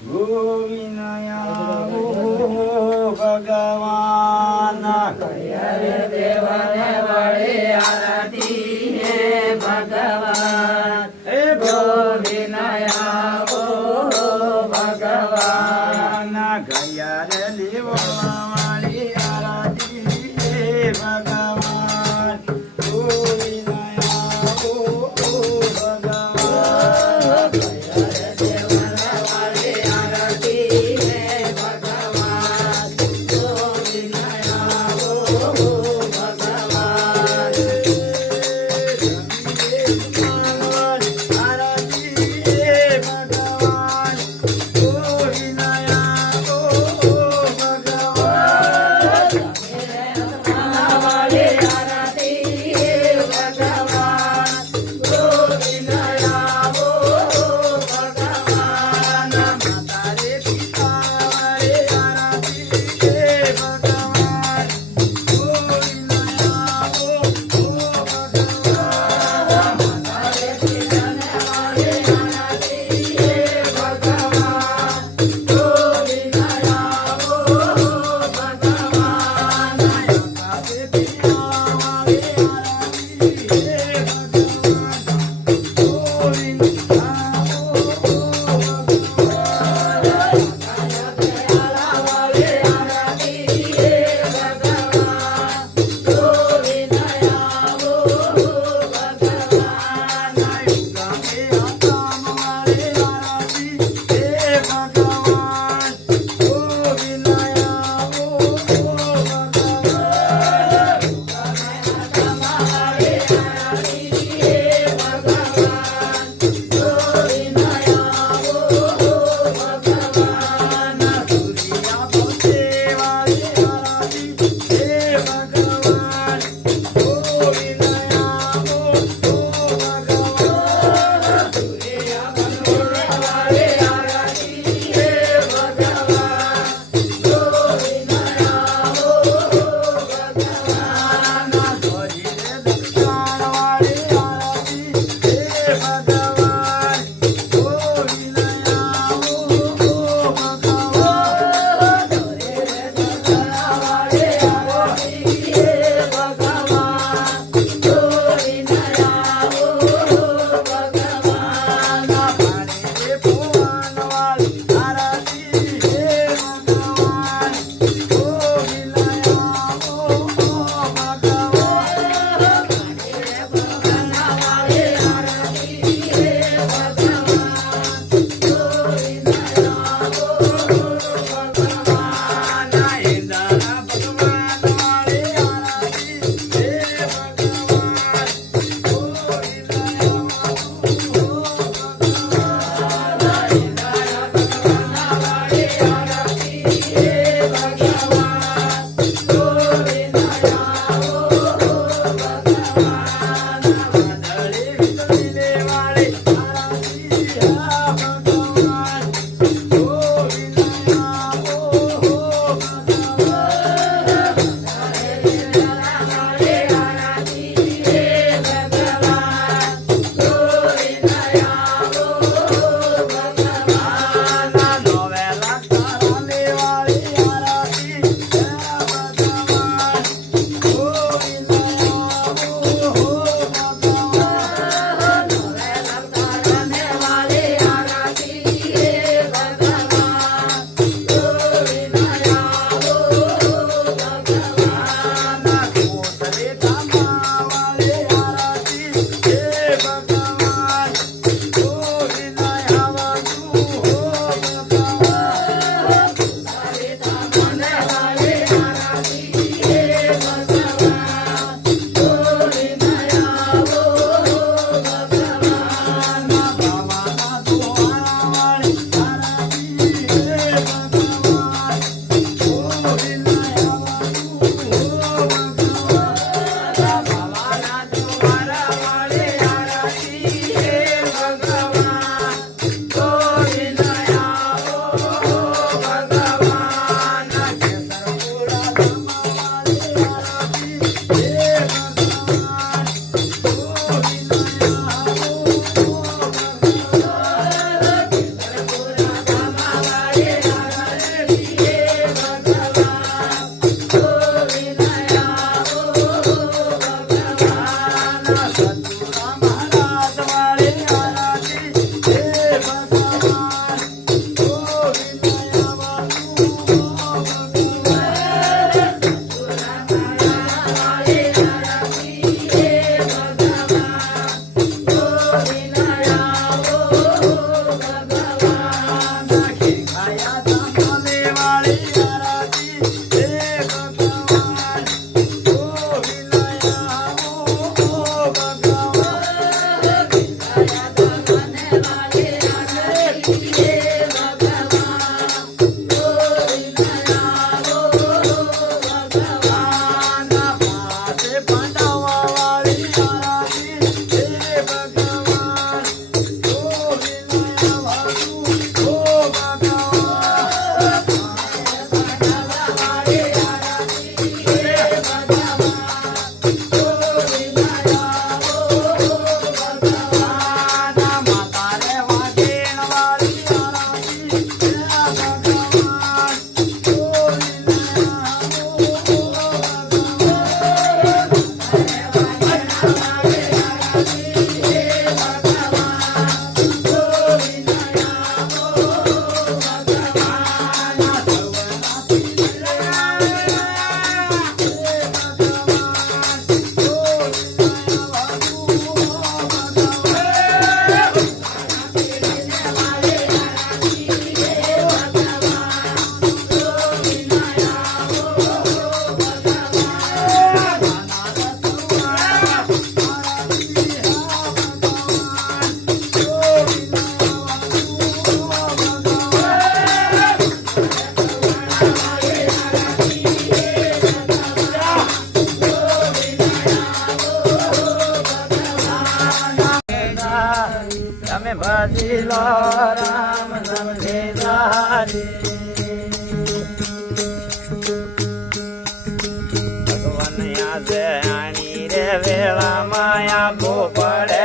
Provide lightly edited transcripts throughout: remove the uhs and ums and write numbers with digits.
ગોવિંદયા ભગવાન દેવને વળી આરતી હે ભગવાન હે ગોવિંદયા ભગવાન ગયા રે દેવવાળી આરતી હે ભગવાન ગોવિંદયા ભગવાન દેવને વળી આરતી હે ભગવાન ધારી ભગવાન આજે આણી રે વેળા માયા ભો પડે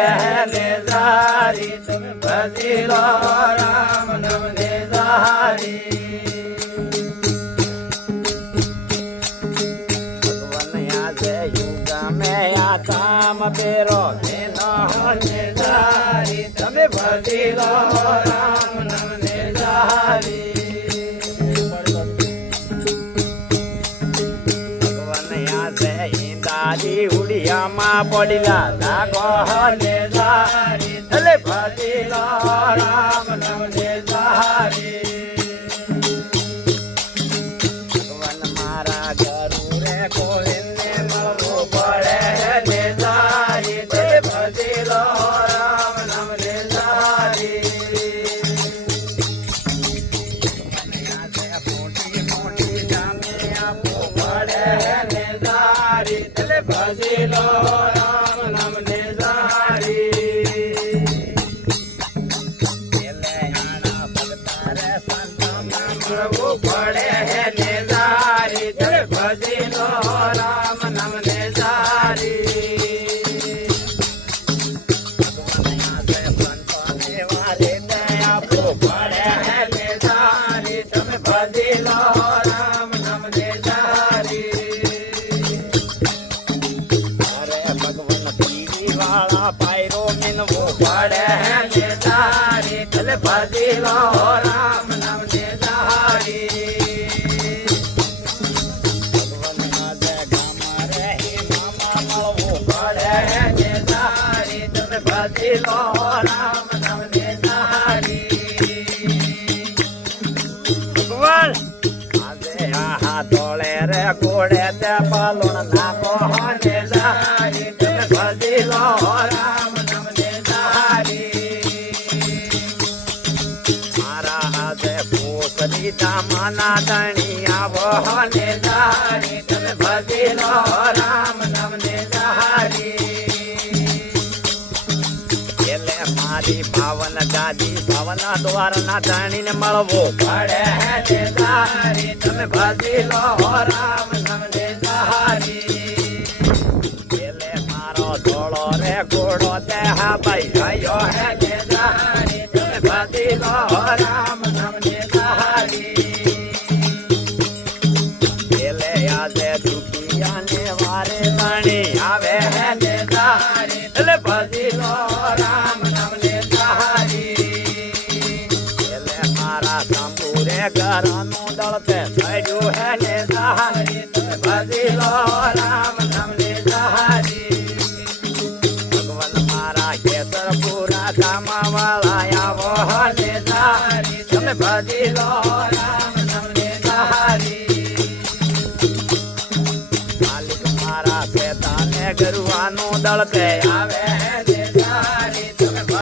ને ધારી તમે ભજી લો રામ નામ ને ધારી કામ પેરો ને ધારી તમે ભજી લો રામ નામ ને ધારી ભગવાન આજે ઈંદારી ઉડિયામાં પડ્યા જાગો ને ધારી એટલે ભજી લો રામ નામ ને ધારી ભગવાન મારા ગરુ રે ગોવિંદ ને મળવું પડે રામ નામ ને મોટી મોટી જામે આપો પડે ને ધારી એટલે ભજી લો રામ નામ ને મળવું પડે ને ધારી એટલે ભજી લો રામ નામ ને પાયરો મિનવો પડે ને ધારી એટલે ભજી લો રામ નામ ને ધારી ભગવાન આજે ગામ રે મામા મળવું પડે ને ધારી તમે ભજી લો રામ નામ ને ધારી ભગવાન આજે આહા તોળે રે કોડે તે પાલોણ નાખો ને ધારી તમે ભજી લો રામ નામ ને ધારી મારા આજે પોસરી દામાના દણી આવો ને ધારી તમે ભજી લો રામ નામ ને ધારી એટલે મારી પાવન ગાદી પાવન દ્વાર ના ધણી ને મળવો પડે ને ધારી તમે ભજી લો રામ નામ ને ધારી ધોળો રે ઘોડો તે હા ભાઈ ગયો હે ને ધારી તમે ભજી લો રામ નામ ને ધારી પેલે આજે દુખિયા ને વારે વાણી આવે હે ને ધારી એટલે ભજી લો રામ નામ ને ધારી પેલે મારા શંભુરે ઘરનું દળ તે સડ્યું હે ને ધારી તમે ભજી લો રામ નામ ને ધારી કેસરપુરા ગામા વાળા આવો ને ધારી તમે ભજી લો રામ નામ ને ધારી માલિક મારા પેતા ને ગરુવાનું દળ તે આવે